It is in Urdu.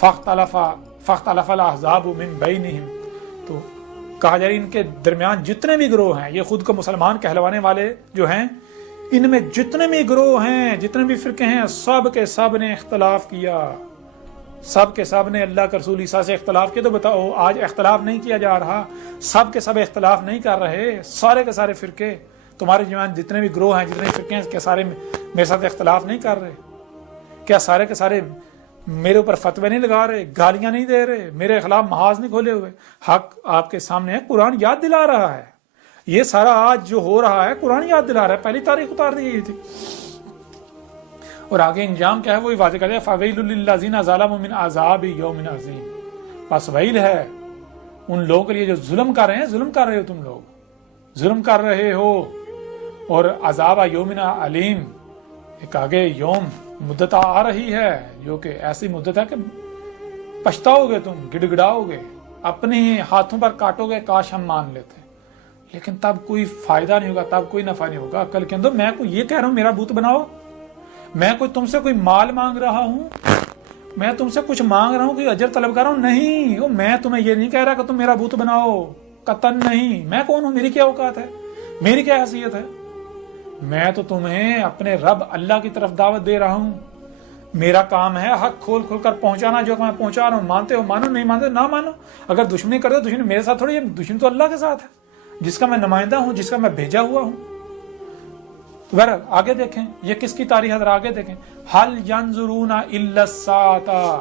فاختلف الاحزاب من بینہم، تو کہا جائے ان کے درمیان جتنے بھی گروہ ہیں، یہ خود کو مسلمان کہلوانے والے جو ہیں، ان میں جتنے بھی گروہ ہیں، جتنے بھی فرقے ہیں، سب کے سب نے اختلاف کیا، سب کے سب نے اللہ کے رسول عیسیٰ سے اختلاف کیا۔ تو بتاؤ آج اختلاف نہیں کیا جا رہا، سب کے سب اختلاف نہیں کر رہے، سارے کے سارے فرقے تمہارے جوان جتنے بھی گروہ ہیں، جتنے فرقے ہیں، کیا سارے میرے ساتھ اختلاف نہیں کر رہے؟ کیا سارے کے سارے میرے اوپر فتوے نہیں لگا رہے، گالیاں نہیں دے رہے، میرے خلاف محاذ نہیں کھولے ہوئے؟ حق آپ کے سامنے ہے، قرآن یاد دلا رہا ہے، یہ سارا آج جو ہو رہا ہے قرآن یاد دلا رہا ہے، پہلی تاریخ اتار دی گئی تھی۔ اور آگے انجام کیا ہے وہی واضح کر دیا، فَوَيْلٌ لِّلَّذِينَ ظَلَمُوا مِنْ عَذَابِ يَوْمٍ عَظِيمٍ، بس ویل ہے ان لوگوں کے لیے جو ظلم کر رہے ہیں، ظلم کر رہے ہو تم لوگ، ظلم کر رہے ہو، اور عذاب یومن علیم، ایک آگے یوم مدت آ رہی ہے جو کہ ایسی مدت ہے کہ پچھتاؤ گے، تم گڑ گڑاؤ گے، اپنے ہی ہاتھوں پر کاٹو گے، کاش ہم مان لیتے، لیکن تب کوئی فائدہ نہیں ہوگا، تب کوئی نفع نہیں ہوگا۔ عقل کے اندر میں کوئی یہ کہہ رہا ہوں میرا بت بناؤ، میں کوئی تم سے کوئی مال مانگ رہا ہوں، میں تم سے کچھ مانگ رہا ہوں، کوئی اجر طلب کر رہا ہوں، نہیں، میں تمہیں یہ نہیں کہہ رہا کہ تم میرا بت بناؤ، قطعاً نہیں۔ میں کون ہوں، میری کیا اوقات ہے، میری کیا حیثیت ہے؟ میں تو تمہیں اپنے رب اللہ کی طرف دعوت دے رہا ہوں، میرا کام ہے حق کھول کھول کر پہنچانا، جو میں پہنچا رہا ہوں، مانتے ہو مانو، نہیں مانتے نہ مانو۔ اگر دشمنی کرتے ہو، دشمنی میرے ساتھ تھوڑی ہے، دشمنی تو اللہ کے ساتھ ہے، جس کا میں نمائندہ ہوں، جس کا میں بھیجا ہوا ہوں۔ بہرحال آگے دیکھیں یہ کس کی تاریخ ہے، ذرا آگے دیکھیں، حل ینظرون الا الساعۃ،